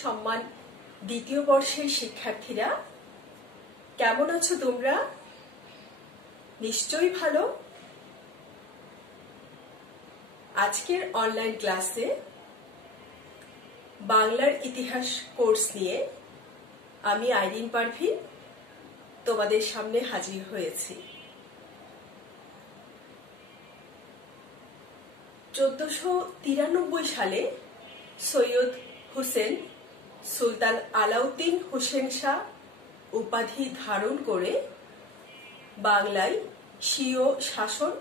সম্মান দ্বিতীয় বর্ষের শিক্ষার্থীরা, কেমন আছো তোমরা? নিশ্চয়ই ভালো। আজকের অনলাইন ক্লাসে বাংলার ইতিহাস কোর্স নিয়ে আমি আইরিন পারভিন তোমাদের সামনে হাজির হয়েছি। 1493 সালে সৈয়দ হুসেন সুলতান আলাউদ্দিন হোসেন শাহ উপাধি ধারণ করে বাংলায় স্বীয় শাসন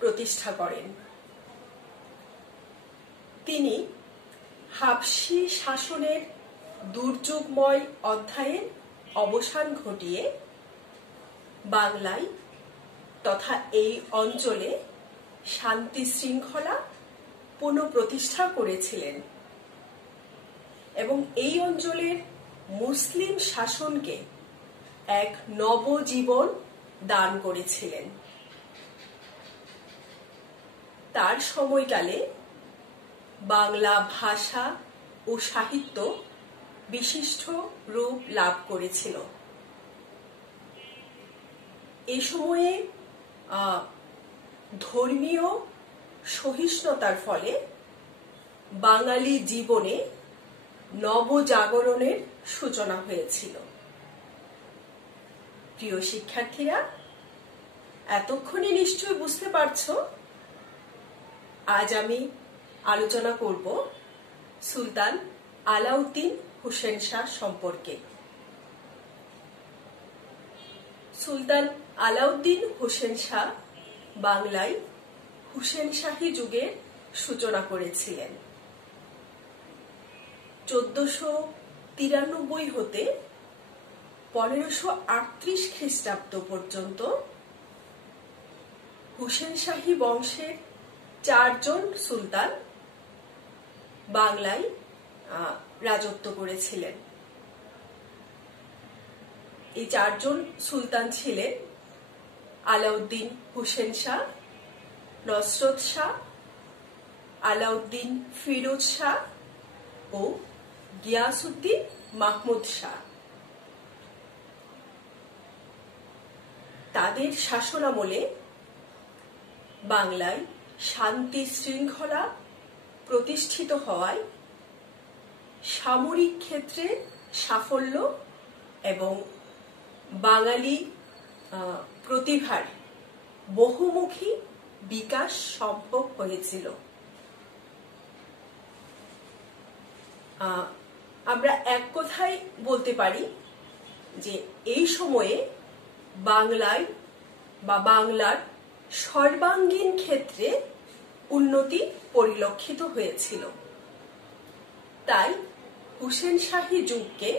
প্রতিষ্ঠা করেন। তিনি হাবশি শাসনের দুর্যোগময় অধ্যায়ের অবসান ঘটিয়ে বাংলায় তথা এই অঞ্চলে শান্তি শৃঙ্খলা পুনঃপ্রতিষ্ঠা করেছিলেন এবং এই অঞ্চলের মুসলিম শাসনকে এক নবজীবন দান করেছিলেন। তার সময়কালে বাংলা ভাষা ও সাহিত্য বিশিষ্ট রূপ লাভ করেছিল। এই সময়ে ধর্মীয় সহিষ্ণুতার ফলে বাঙালি জীবনে নবজাগরণের সূচনা হয়েছিল। প্রিয় শিক্ষার্থীরা, এতক্ষণে নিশ্চয় বুঝতে পারছো আজ আমি আলোচনা করব সুলতান আলাউদ্দিন হোসেন শাহ সম্পর্কে। সুলতান আলাউদ্দিন হোসেন শাহ বাংলায় হুসেন শাহী যুগের সূচনা করেছিলেন। 1493 হতে 1538 খ্রিস্টাব্দ পর্যন্ত হুসেন শাহী বংশের 4 জন সুলতান বাংলায় রাজত্ব করেছিলেন। এই 4 জন সুলতান ছিলেন আলাউদ্দিন হোসেন শাহ, নসরত শাহ, আলাউদ্দিন ফিরোজ শাহ ও গিয়াসউদ্দিন মাহমুদ শাহ। তাদের শাসনামলে বাংলায় শান্তি শৃঙ্খলা প্রতিষ্ঠিত হওয়ায় সামরিক ক্ষেত্রে সাফল্য এবং বাঙালি প্রতিভার বহুমুখী বিকাশ সম্ভব হয়েছিল। আমরা এক কথায় বলতে পারি যে এই সময়ে বাংলায় বা বাংলার সর্বাঙ্গীন ক্ষেত্রে উন্নতি পরিলক্ষিত হয়েছিল। তাই হুসেন শাহী যুগকে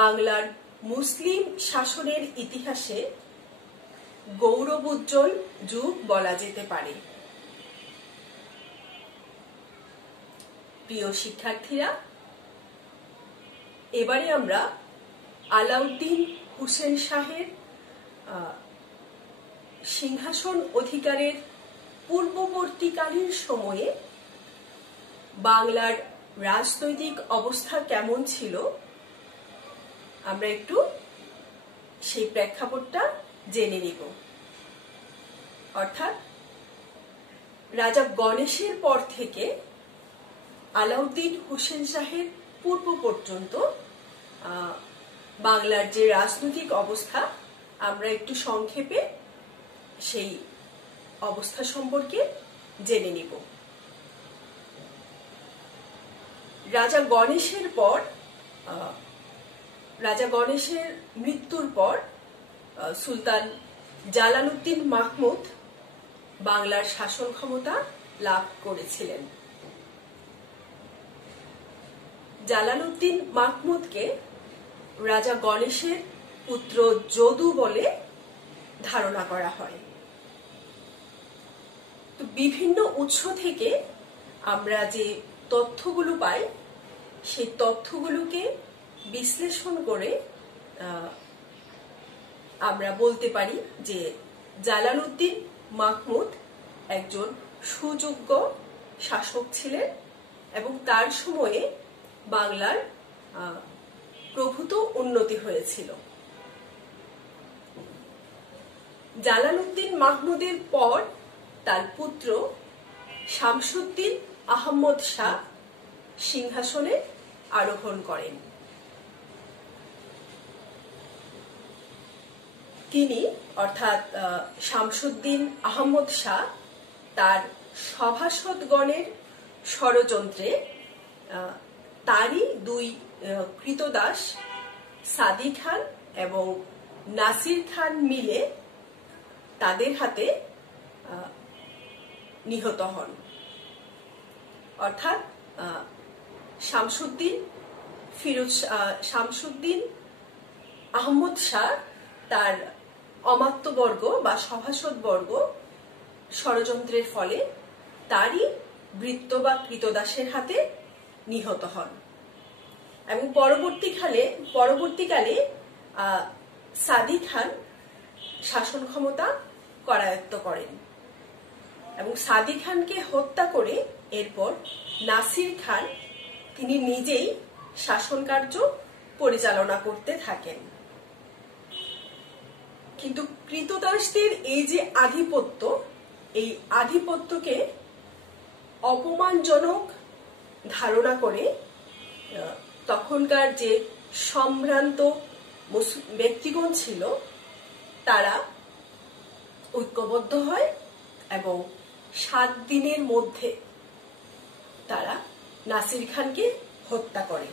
বাংলার মুসলিম শাসনের ইতিহাসে গৌরবোজ্জ্বল যুগ বলা যেতে পারে। প্রিয় শিক্ষার্থীরা, এবারে আমরা আলাউদ্দিন হোসেন শাহের সিংহাসন অধিকারের পূর্ববর্তীকালীন সময়ে বাংলার রাজনৈতিক অবস্থা কেমন ছিল আমরা একটু সেই প্রেক্ষাপটটা জেনে নিব। অর্থাৎ রাজা গণেশের পর থেকে আলাউদ্দিন হোসেন শাহের পূর্ব পর্যন্ত বাংলার যে রাজনৈতিক অবস্থা আমরা একটু সংক্ষেপে সেই অবস্থা সম্পর্কে জেনে নিব। রাজা গণেশের মৃত্যুর পর সুলতান জালালউদ্দিন মাহমুদ বাংলার শাসন ক্ষমতা লাভ করেছিলেন। জালালউদ্দিন মাহমুদকে রাজা গণেশের পুত্র যদু বলে ধারণা করা হয়। তো বিভিন্ন উৎস থেকে আমরা যে তথ্যগুলো পাই সেই তথ্যগুলোকে বিশ্লেষণ করে আমরা বলতে পারি যে জালালউদ্দিন মাহমুদ একজন সুযোগ্য শাসক ছিলেন এবং তার সময়ে বাংলার প্রভূত উন্নতি হয়েছিল। জালালউদ্দিন মাহমুদের পর তার পুত্র শামসুদ্দিন আহমদ শাহ সিংহাসনে আরোহণ করেন। তিনি অর্থাৎ শামসুদ্দিন আহমদ শাহ তার সভাসদগণের ষড়যন্ত্রে তারই দুই কৃতদাস সাদি খান এবং নাসির খান মিলে তাদের হাতে নিহত হন। অর্থাৎ শামসুদ্দিন আহমদ শাহ তার অমাত্যবর্গ বা সভাসদবর্গ ষড়যন্ত্রের ফলে তারই বৃত্ত বা কৃতদাসের হাতে নিহত হন এবং পরবর্তীকালে সাদি খান শাসন ক্ষমতা করায়ত্ত করেন এবং সাদি খানকে হত্যা করে এরপর নাসির খান তিনি নিজেই শাসন কার্য পরিচালনা করতে থাকেন। কিন্তু কৃতদাসদের এই যে আধিপত্য, এই আধিপত্যকে অপমানজনক ধারণা করে তখনকার যে সম্ভ্রান্ত ব্যক্তিগণ ছিল তারা ঐক্যবদ্ধ হয় এবং 7 দিনের মধ্যে তারা নাসির খানকে হত্যা করে।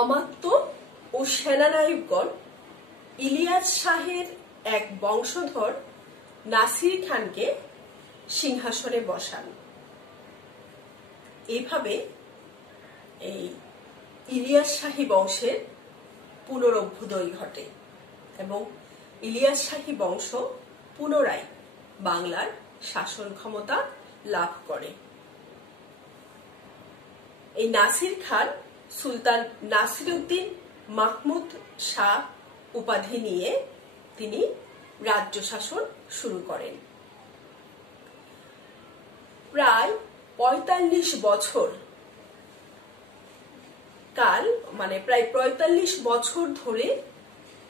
অমাত্য ও সেনানায়কগণ ইলিয়াস শাহের এক বংশধর নাসির খানকে সিংহাসনে বসান। এইভাবে এই ইলিয়াস শাহী বংশের পুনরভ্যুদয় ঘটে এবং ইলিয়াস শাহী বংশ পুনরায় বাংলার শাসন ক্ষমতা লাভ করে। এই নাসির খান সুলতান নাসিরউদ্দিন মাহমুদ শাহ উপাধি নিয়ে তিনি রাজ্য শাসন শুরু করেন। প্রায় 45 বছর কাল, মানে প্রায় 45 বছর ধরে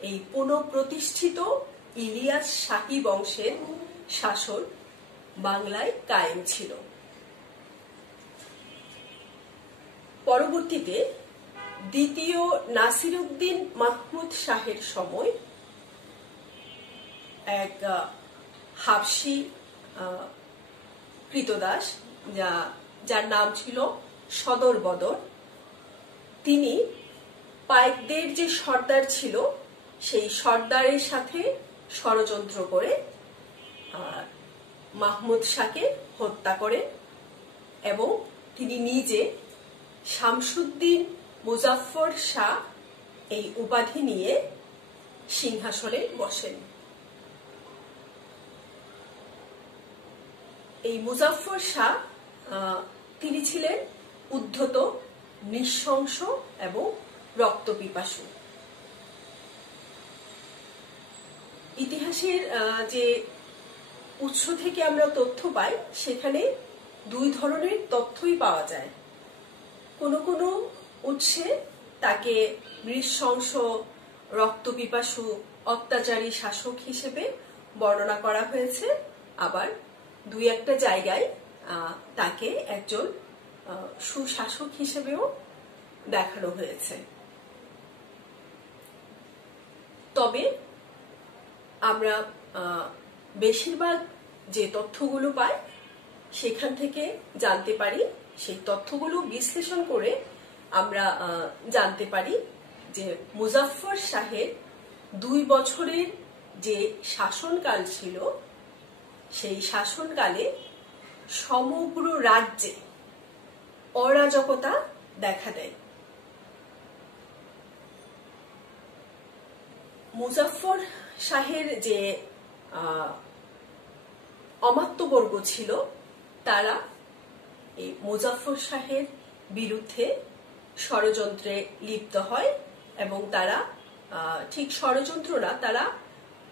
এই পুনঃপ্রতিষ্ঠিত ইলিয়াস শাহী বংশের শাসন বাংলায় কায়েম ছিল। পরবর্তীতে দ্বিতীয় নাসিরউদ্দিন মাহমুদ শাহের সময় এক হাবশি কৃতদাস যার নাম ছিল সদর বদর, তিনি পাইকদের যে সর্দার ছিল সেই সর্দারের সাথে ষড়যন্ত্র করে মাহমুদ শাহকে হত্যা করেন এবং তিনি নিজে শামসুদ্দিন মুজাফফর শাহ এই উপাধি নিয়ে সিংহাসনে বসেন। এই মুজাফফর শাহ তিনি ছিলেন উদ্ধত, নৃশংস এবং রক্তপিপাসু। ইতিহাসের যে উৎস থেকে আমরা তথ্য পাই সেখানে 2 ধরনের তথ্যই পাওয়া যায়। কোনো কোনো উৎসে তাকে নৃশংস, রক্তপিপাসু, অত্যাচারী শাসক হিসেবে বর্ণনা করা হয়েছে, আবার 2-1টা জায়গায় তাকে একজন সুশাসক হিসেবেও দেখানো হয়েছে। তবে আমরা বেশিরভাগ যে তথ্যগুলো পাই সেখান থেকে জানতে পারি, সেই তথ্যগুলো বিশ্লেষণ করে আমরা জানতে পারি যে মুজাফফর শাহের 2 বছরের যে শাসনকাল ছিল সেই শাসনকালে সমগ্র রাজ্যে অরাজকতা দেখা দেয়। মুজাফফর শাহের যে অমাত্যবর্গ ছিল তারা এই মুজাফফর শাহের বিরুদ্ধে ষড়যন্ত্রে লিপ্ত হয় এবং তারা ঠিক ষড়যন্ত্র না, তারা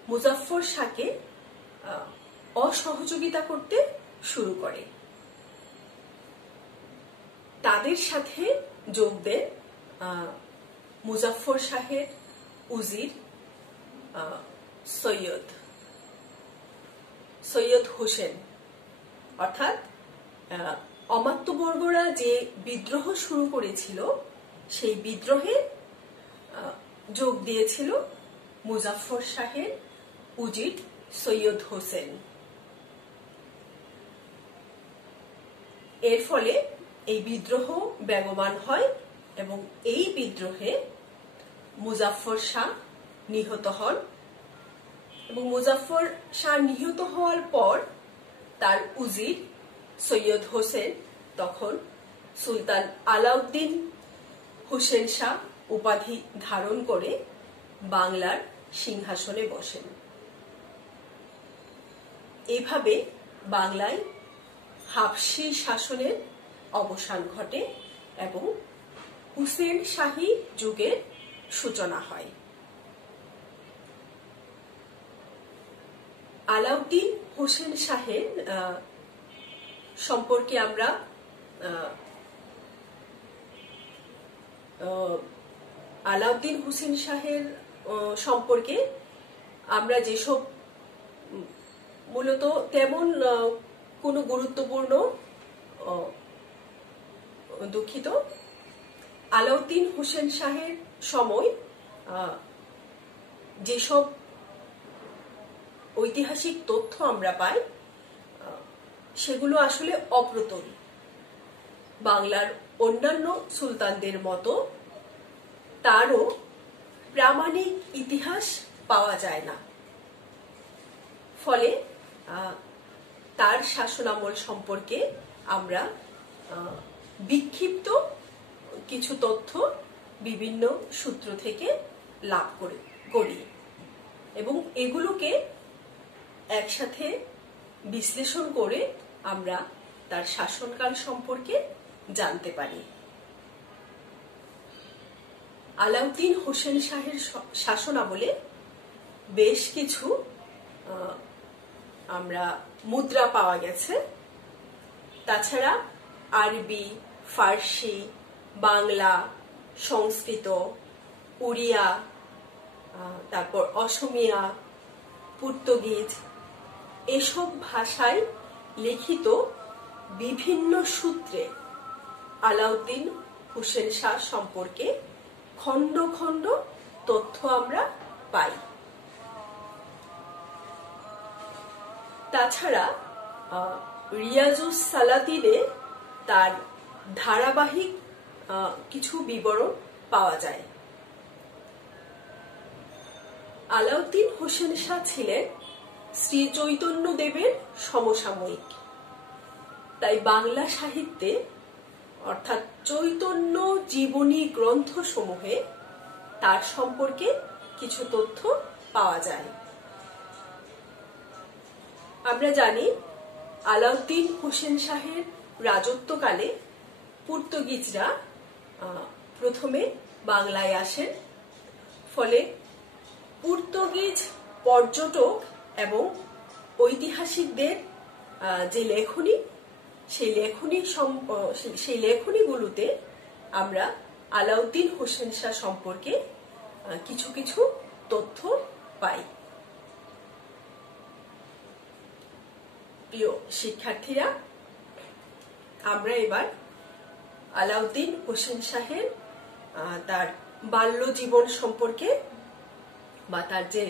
মুজাফফর শাহকে অসহযোগিতা করতে শুরু করে। তাদের সাথে যোগ দেন মুজাফফর শাহের উজির সৈয়দ হোসেন। অর্থাৎ অমাত্যবর্গরা যে বিদ্রোহ শুরু করেছিল সেই বিদ্রোহে যোগ দিয়েছিল মুজাফফর শাহের উজির সৈয়দ হোসেন। এর ফলে এই বিদ্রোহ বেগবান হয় এবং এই বিদ্রোহে মুজাফফর শাহ নিহত হন এবং মুজাফফর শাহ নিহত হওয়ার পর তার উজির সৈয়দ হোসেন তখন সুলতান আলাউদ্দিন হোসেন শাহ উপাধি ধারণ করে বাংলার সিংহাসনে বসেন। এভাবে বাংলায় হাবশি শাসনের অবসান ঘটে এবং হুসেন শাহী যুগের সূচনা হয়। আলাউদ্দিন হোসেন শাহের সম্পর্কে আমরা আলাউদ্দিন হোসেন শাহের সম্পর্কে আমরা যেসব মূলত তেমন কোনো গুরুত্বপূর্ণ দুঃখিত আলাউদ্দিন হোসেন শাহের সময় যেসব ঐতিহাসিক তথ্য আমরা পাই সেগুলো আসলে অপ্রতুল। বাংলার অন্যান্য সুলতানদের মতো তারও প্রামাণিক ইতিহাস পাওয়া যায় না। ফলে তার শাসনামল সম্পর্কে আমরা বিক্ষিপ্ত কিছু তথ্য বিভিন্ন সূত্র থেকে লাভ করি এবং এগুলোকে একসাথে বিশ্লেষণ করে আমরা তার শাসনকাল সম্পর্কে জানতে পারি। আলাউদ্দিন হোসেন শাহের শাসনামলে বেশ কিছু আমরা মুদ্রা পাওয়া গেছে। তাছাড়া আরবি, ফার্সি, বাংলা, সংস্কৃত, উড়িয়া, তারপর অসমিয়া, পর্তুগিজ এসব ভাষায় লিখিত বিভিন্ন সূত্রে আলাউদ্দিন হোসেন শাহ সম্পর্কে খণ্ড খণ্ড তথ্য আমরা পাই। তাছাড়া রিয়াজুস সালাতিনে তার ধারাবাহিক কিছু বিবরণ পাওয়া যায়। আলাউদ্দিন হোসেন শাহ ছিলেন শ্রী চৈতন্য দেবের সমসাময়িক, তাই বাংলা সাহিত্যে অর্থাৎ চৈতন্য জীবনী গ্রন্থ সমূহে তার সম্পর্কে কিছু তথ্য পাওয়া যায়। আমরা জানি আলাউদ্দিন হোসেন শাহের রাজত্বকালে পর্তুগিজরা প্রথমে বাংলায় আসেন। ফলে পর্তুগিজ পর্যটক এবং ঐতিহাসিকদের যে লেখনী সেই লেখনীগুলোতে আমরা আলাউদ্দিন হোসেন শাহ সম্পর্কে কিছু কিছু তথ্য পাই। প্রিয় শিক্ষার্থীরা, আমরা এবার আলাউদ্দিন হোসেন শাহের তার বাল্য জীবন সম্পর্কে বা তার যে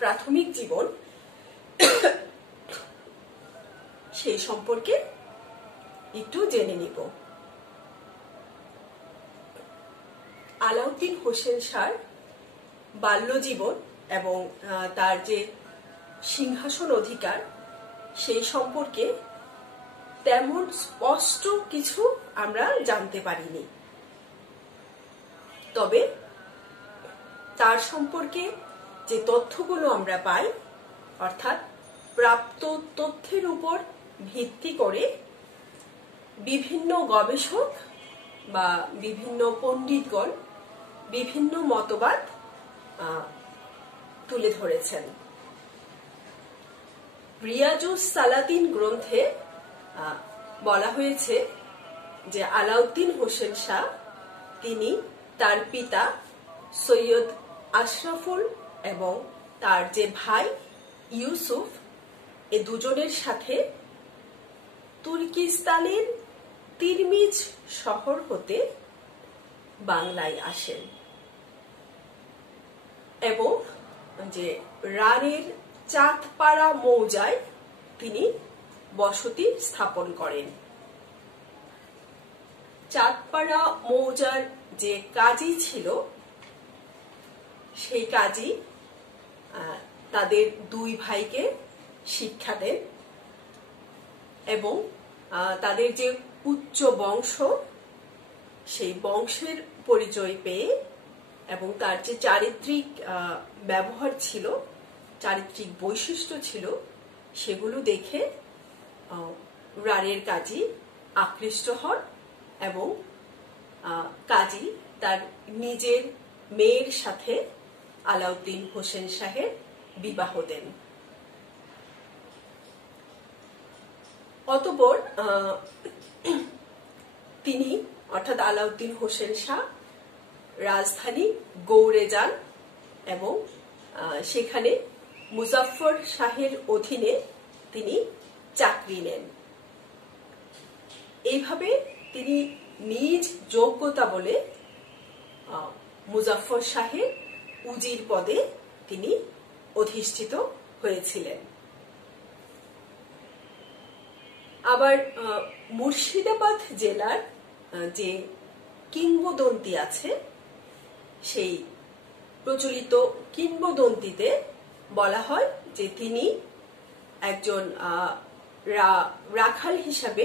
প্রাথমিক জীবন সেই সম্পর্কে একটু জেনে নিব। আলাউদ্দিন হোসেন শাহর বাল্য জীবন এবং তার যে সিংহাসন অধিকার সেই সম্পর্কে তেমন স্পষ্ট কিছু আমরা জানতে পারিনি। তবে তার সম্পর্কে যে তথ্যগুলো আমরা পাই অর্থাৎ প্রাপ্ত তথ্যের উপর ভিত্তি করে বিভিন্ন গবেষক বা বিভিন্ন পণ্ডিতগণ বিভিন্ন মতবাদ তুলে ধরেছেন। রিয়াজুস সালাতিন গ্রন্থে বলা হয়েছে যে আলাউদ্দিন হোসেন শাহ তিনি তার পিতা সৈয়দ আশরাফুল এবং তার যে ভাই ইউসুফ এ দুজনের সাথে তুর্কিস্তানের তিরমিজ শহর হতে বাংলায় আসেন এবং যে রানের চাঁদপাড়া মৌজায় তিনি বসতি স্থাপন করেন। চাঁদপাড়া মৌজার যে কাজী ছিল সেই কাজী তাদের দুই ভাইকে শিক্ষা দেন এবং তাদের যে উচ্চ বংশ সেই বংশের পরিচয় পেয়ে এবং তার যে চারিত্রিক ব্যবহার ছিল, চারিত্রিক বৈশিষ্ট্য ছিল, সেগুলো দেখে রানের কাজী আকৃষ্ট হন এবং কাজী তার নিজের মেয়ের সাথে আলাউদ্দিন হোসেন শাহের বিবাহ দেন। অতঃপর তিনি অর্থাৎ আলাউদ্দিন হোসেন শাহ রাজধানী গৌড়ে যান এবং সেখানে মুজাফফর শাহের অধীনে তিনি চাকরি নেন। এইভাবে তিনি নিজ যোগ্যতা বলে মুজাফফর শাহের উজির পদে তিনি অধিষ্ঠিত হয়েছিলেন। আবার মুর্শিদাবাদ জেলার যে কিংবদন্তি আছে সেই প্রচলিত কিংবদন্তিতে বলা হয় যে তিনি একজন রাখাল হিসাবে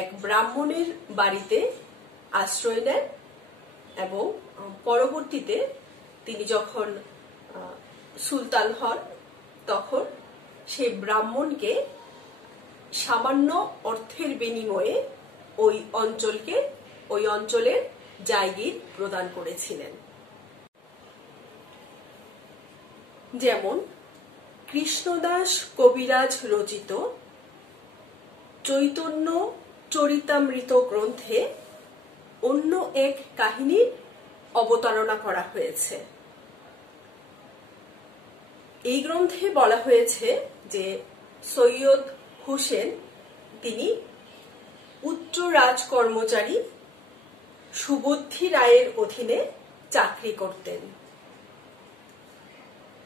এক ব্রাহ্মণের বাড়িতে আশ্রয় নেন এবং পরবর্তীতে তিনি যখন সুলতান হন তখন সেই ব্রাহ্মণকে সামান্য অর্থের বিনিময়ে ওই অঞ্চলের জায়গির প্রদান করেছিলেন। যেমন কৃষ্ণদাস কবিরাজ রচিত চৈতন্য চরিতামৃত গ্রন্থে অন্য এক কাহিনীর অবতারণা করা হয়েছে। এই গ্রন্থে বলা হয়েছে যে সৈয়দ হোসেন তিনি উচ্চ রাজকর্মচারী সুবুদ্ধি রায়ের অধীনে চাকরি করতেন।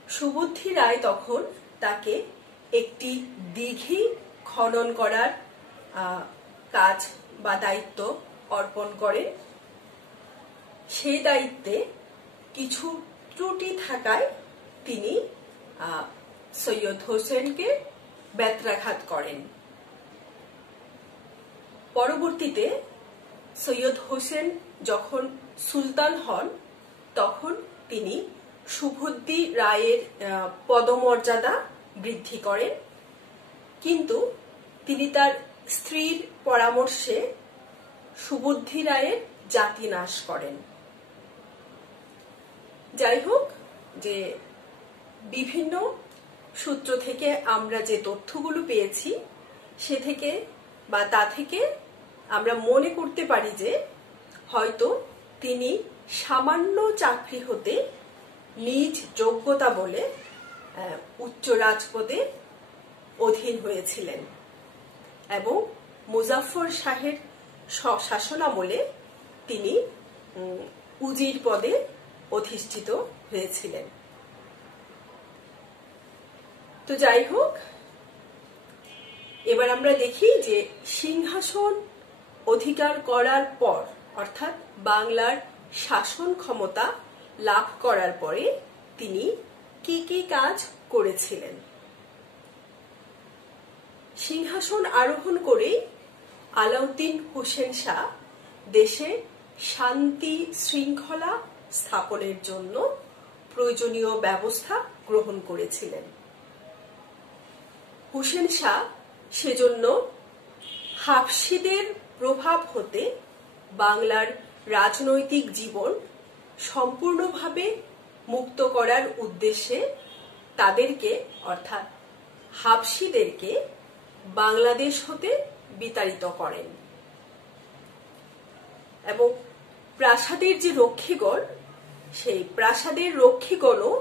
সুবুদ্ধি রায় তখন তাকে একটি দিঘি খনন করার কাজ বা দায়িত্ব অর্পণ করে। সেই দায়িত্বে কিছু ত্রুটি থাকায় তিনি সৈয়দ হোসেনকে বেত্রাঘাত করেন। পরবর্তীতে সৈয়দ হোসেন যখন সুলতান হন তখন তিনি সুবুদ্ধি রায়ের পদমর্যাদা বৃদ্ধি করেন, কিন্তু তিনি তার স্ত্রীর পরামর্শে সুবুদ্ধি রায়ের জাতি নাশ করেন। যাই হোক, যে বিভিন্ন সূত্র থেকে আমরা যে তথ্যগুলো পেয়েছি সে থেকে বা তা থেকে আমরা মনে করতে পারি যে হয়তো তিনি সামান্য চাকরি হতে নিজ যোগ্যতা বলে উচ্চ রাজপদে অধীন হয়েছিলেন এবং মুজাফফর শাহের শাসনামলে তিনি উজির পদে অধিষ্ঠিত হয়েছিলেন। তো যাই হোক, এবার আমরা দেখি যে সিংহাসন অধিকার করার পর অর্থাৎ বাংলার শাসন ক্ষমতা লাভ করার পরে তিনি কি কি কাজ করেছিলেন। সিংহাসন আরোহণ করে আলাউদ্দিন হোসেন শাহ দেশে শান্তি শৃঙ্খলা স্থাপনের জন্য প্রয়োজনীয় ব্যবস্থা গ্রহণ করেছিলেন। হোসেন শাহ সেজন্য হাবশিদের প্রভাব হতে বাংলার রাজনৈতিক জীবন সম্পূর্ণভাবে মুক্ত করার উদ্দেশ্যে তাদেরকে অর্থাৎ হাবশিদেরকে বাংলাদেশ হতে বিতাড়িত করেন। এবং প্রাসাদের যে রক্ষীগণ, সেই প্রাসাদের রক্ষীগণও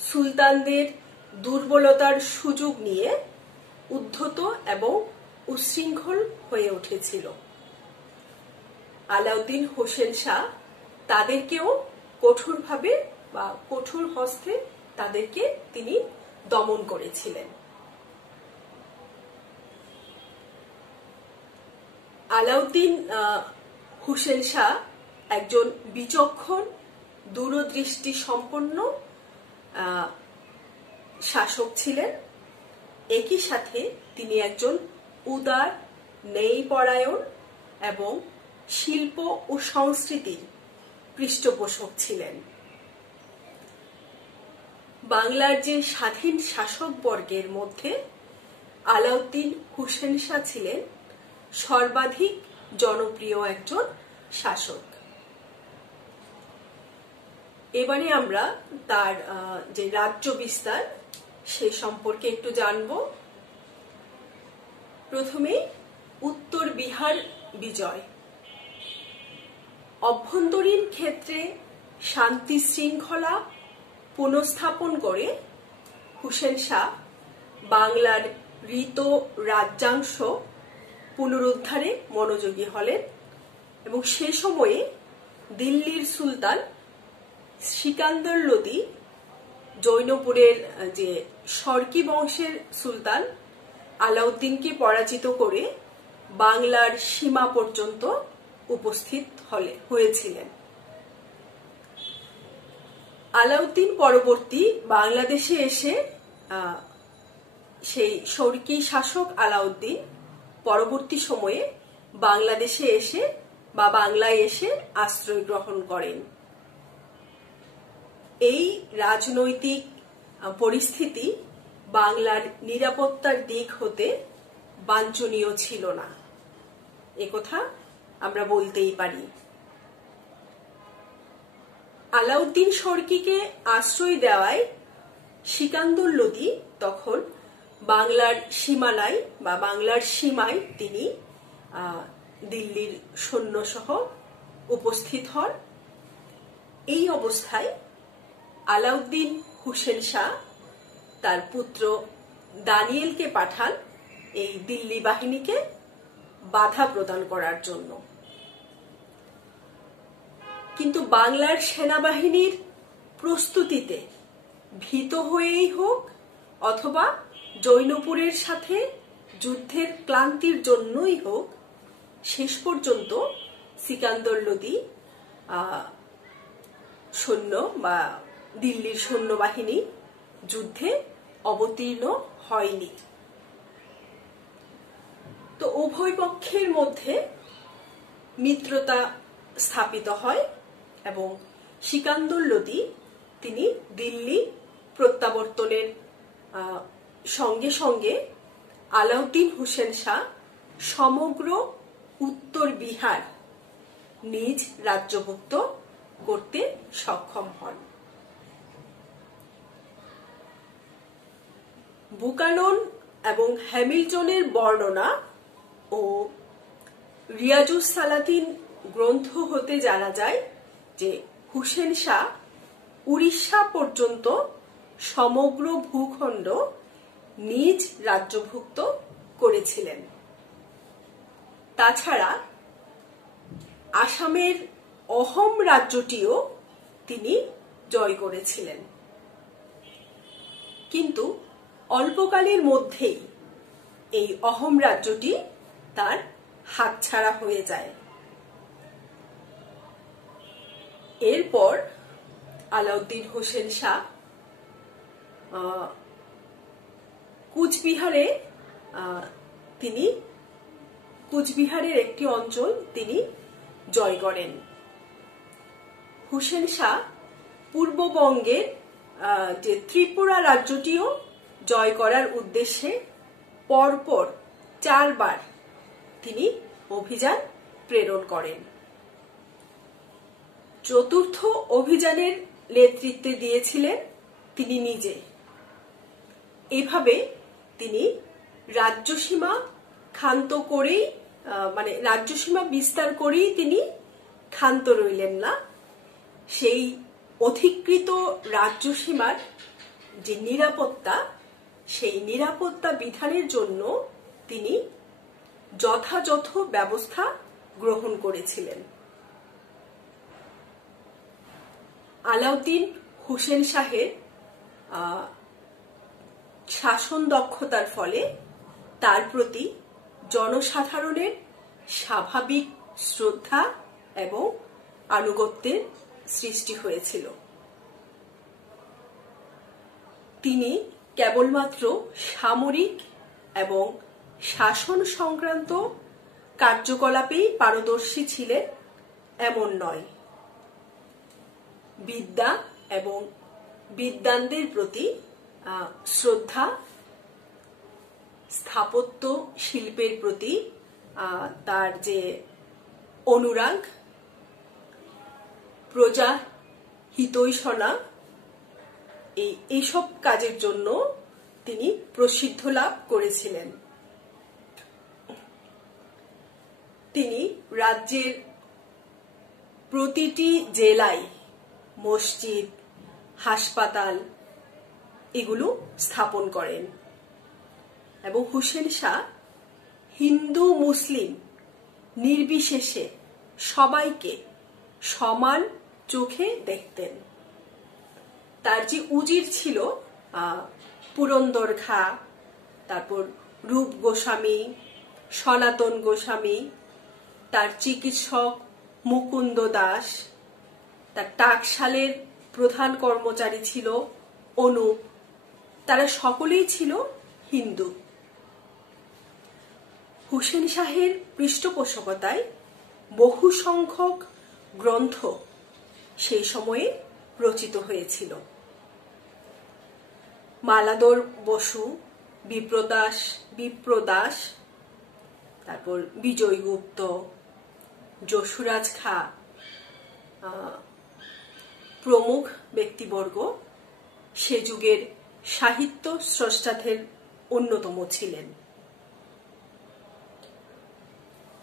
সুলতানদের দুর্বলতার সুযোগ নিয়ে উদ্ধত এবং উচ্ছৃঙ্খল হয়ে উঠেছিল। আলাউদ্দিন হোসেন শাহ তাদেরকেও কঠোরভাবে বা কঠোর হস্তে তাদেরকে তিনি দমন করেছিলেন। আলাউদ্দিন হোসেন শাহ একজন বিচক্ষণ, দূরদৃষ্টি সম্পন্ন শাসক ছিলেন। একই সাথে তিনি একজন উদার, ন্যায়পরায়ণ এবং শিল্প ও সংস্কৃতির পৃষ্ঠপোষক ছিলেন। বাংলার যে স্বাধীন শাসক বর্গের মধ্যে আলাউদ্দিন হোসেন শাহ ছিলেন সর্বাধিক জনপ্রিয় একজন শাসক। এবারে আমরা তার যে রাজ্য বিস্তার সে সম্পর্কে একটু জানব। প্রথমে উত্তর বিহার বিজয়। অভ্যন্তরীণ ক্ষেত্রে শান্তি শৃঙ্খলা পুনঃস্থাপন করে হোসেন শাহ বাংলার ঋত রাজ্যাংশ পুনরুদ্ধারে মনোযোগী হলেন এবং সে সময়ে দিল্লির সুলতান সিকান্দর লোদি জৈনপুরের যে শর্কি বংশের সুলতান আলাউদ্দিনকে পরাজিত করে বাংলার সীমা পর্যন্ত উপস্থিত হয়েছিলেন। আলাউদ্দিন পরবর্তী বাংলাদেশে এসে সেই শর্কি শাসক আলাউদ্দিন পরবর্তী সময়ে বাংলাদেশে এসে বা বাংলায় এসে আশ্রয় গ্রহণ করেন। এই রাজনৈতিক পরিস্থিতি বাংলার নিরাপত্তার দিক হতে বাঞ্ছনীয় ছিল না, একথা আমরা বলতেই পারি। আলাউদ্দিন শর্কিকে আশ্রয় দেওয়ায় সিকান্দর লোদি তখন বাংলার সীমানায় বা বাংলার সীমায় তিনি দিল্লির সৈন্যসহ উপস্থিত হন। এই অবস্থায় আলাউদ্দিন হোসেন শাহ তার পুত্র দানিয়েলকে পাঠান এই দিল্লি বাহিনীকে বাধা প্রদান করার জন্য। কিন্তু বাংলার সেনাবাহিনীর প্রস্তুতিতে ভীত হয়েই হোক অথবা জৈনপুরের সাথে যুদ্ধের ক্লান্তির জন্যই হোক শেষ পর্যন্ত সিকান্দর লোদি সৈন্য বা দিল্লির সৈন্যবাহিনী যুদ্ধে অবতীর্ণ হয়নি। তো উভয় পক্ষের মধ্যে মিত্রতা স্থাপিত হয় এবং সিকান্দর লোদি তিনি দিল্লি প্রত্যাবর্তনের সঙ্গে সঙ্গে আলাউদ্দিন হোসেন শাহ সমগ্র উত্তর বিহার নিজ রাজ্যভুক্ত করতে সক্ষম হন। বুকানন এবং হ্যামিল্টনের বর্ণনা ও রিয়াজুস সালাতিন গ্রন্থ হতে জানা যায় যে হোসেন শাহ উড়িষ্যা পর্যন্ত সমগ্র ভূখণ্ড নিজ রাজ্যভুক্ত করেছিলেন। তাছাড়া আসামের অহোম রাজ্যটিও তিনি জয় করেছিলেন, কিন্তু অল্পকালের মধ্যেই এই অহোম রাজ্যটি তার হাতছাড়া হয়ে যায়। এরপর আলাউদ্দিন হোসেন শাহ কুচবিহারের একটি অঞ্চল তিনি জয় করেন। হোসেন শাহ পূর্ববঙ্গের যে ত্রিপুরা রাজ্যটিও জয় করার উদ্দেশ্যে পরপর 4 বার তিনি অভিযান প্রেরণ করেন। চতুর্থ অভিযানের নেতৃত্বে দিয়েছিলেন তিনি নিজে। এভাবে তিনি রাজ্যসীমা ক্ষান্ত করেই রাজ্যসীমা বিস্তার করেই তিনি ক্ষান্ত রইলেন না। সেই অধিকৃত রাজ্যসীমার যে নিরাপত্তা, সেই নিরাপত্তা বিধানের জন্য তিনি যথাযথ ব্যবস্থা গ্রহণ করেছিলেন। আলাউদ্দিন হোসেন শাহের শাসন দক্ষতার ফলে তার প্রতি জনসাধারণের স্বাভাবিক শ্রদ্ধা এবং আনুগত্যের সৃষ্টি হয়েছিল। তিনি কেবলমাত্র সামরিক এবং শাসন সংক্রান্ত কার্যকলাপেই পারদর্শী ছিলেন এমন নয়, বিদ্যা এবং বিদ্বানদের প্রতি শ্রদ্ধা, স্থাপত্য শিল্পের প্রতি তার যে অনুরাগ, প্রজা হিতৈষণা, এইসব কাজের জন্য তিনি প্রসিদ্ধ লাভ করেছিলেন। তিনি রাজ্যের প্রতিটি জেলায় মসজিদ, হাসপাতাল এগুলো স্থাপন করেন এবং হোসেন শাহ হিন্দু মুসলিম নির্বিশেষে সবাইকে সমান চোখে দেখতেন। তার যে উজির ছিল পুরন্দর খাঁ, তারপর রূপ গোস্বামী, সনাতন গোস্বামী, তার চিকিৎসক মুকুন্দ দাস, তার টাকশালের প্রধান কর্মচারী ছিল অনুপ, তারা সকলেই ছিল হিন্দু। হোসেন শাহের পৃষ্ঠপোষকতায় বহু সংখ্যক গ্রন্থ সেই সময়ে রচিত হয়েছিল। মালাদর বসু, বিপ্রদাস, তারপর বিজয় গুপ্ত, যশুরাজ খাঁ প্রমুখ ব্যক্তিবর্গ সে যুগের সাহিত্য স্রষ্টাদের অন্যতম ছিলেন।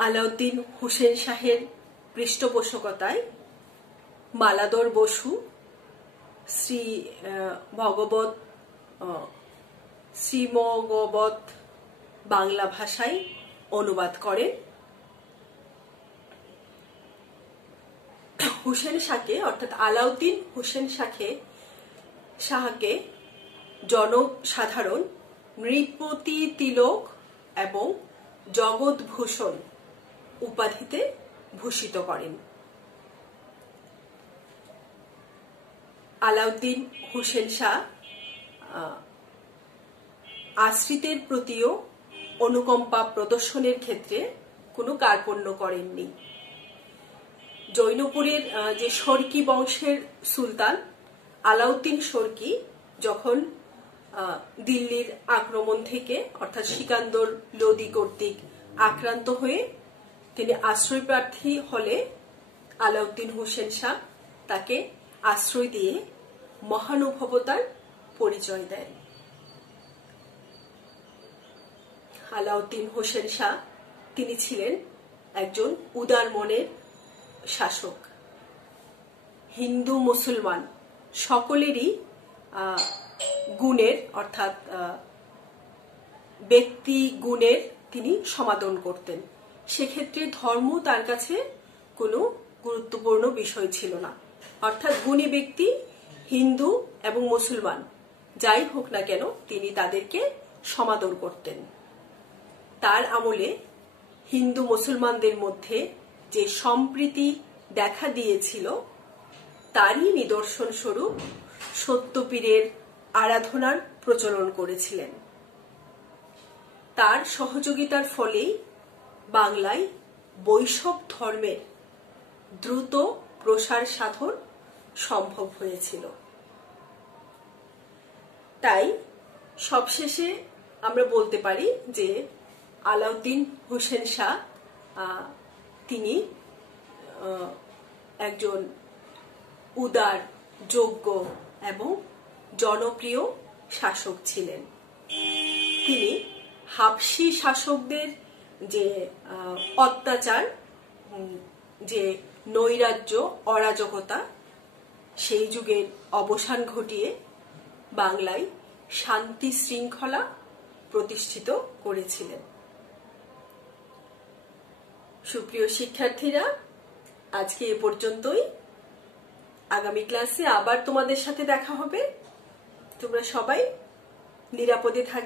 আলাউদ্দিন হোসেন শাহের পৃষ্ঠপোষকতায় মালাদর বসু শ্রীমগবত বাংলা ভাষায় অনুবাদ করেন। হোসেন শাহকে অর্থাৎ আলাউদ্দিন হোসেন শাহকে জনসাধারণ নৃপতি তিলক এবং জগৎভূষণ উপাধিতে ভূষিত করেন। আলাউদ্দিন হোসেন শাহ আশ্রিতের প্রতিও অনুকম্পা প্রদর্শনের ক্ষেত্রে কোনো কার্পণ্য করেননি। জৈনপুরের যে শর্কি বংশের সুলতান আলাউদ্দিন শর্কি যখন দিল্লির আক্রমণ থেকে অর্থাৎ সিকান্দর লোদি কর্তৃক আক্রান্ত হয়ে তিনি আশ্রয় প্রার্থী হলে আলাউদ্দিন হোসেন শাহ তাকে আশ্রয় দিয়ে মহানুভবতার পরিচয় দেন। আলাউদ্দিন হোসেন শাহ তিনি ছিলেন একজন উদার মনের শাসক। হিন্দু মুসলমান সকলেরই গুণের অর্থাৎ ব্যক্তি গুণের তিনি সমাদন করতেন। সেক্ষেত্রে ধর্ম তার কাছে কোনো গুরুত্বপূর্ণ বিষয় ছিল না। অর্থাৎ গুণী ব্যক্তি হিন্দু এবং মুসলমান যাই হোক না কেন তিনি তাদেরকে সমাদর করতেন। তার আমলে হিন্দু মুসলমানদের মধ্যে যে সম্প্রীতি দেখা দিয়েছিল তারই নিদর্শন স্বরূপ সত্যপীরের আরাধনার প্রচলন করেছিলেন। তার সহযোগিতার ফলেই বাংলায় বৈষ্ণব ধর্মের দ্রুত প্রসার সাধন সম্ভব হয়েছিল। তাই সবশেষে আমরা বলতে পারি যে আলাউদ্দিন হোসেন শাহ তিনি একজন উদার, যোগ্য এবং জনপ্রিয় শাসক ছিলেন। তিনি হাবশি শাসকদের যে অত্যাচার, যে নৈরাজ্য, অরাজকতা সেই যুগের অবসান ঘটিয়ে বাংলায় শান্তি শৃঙ্খলা প্রতিষ্ঠিত করেছিলেন। সুপ্রিয় শিক্ষার্থীরা, আজকে এ পর্যন্তই। আগামী ক্লাসে আবার তোমাদের সাথে দেখা হবে। তোমরা সবাই নিরাপদে থাকবে।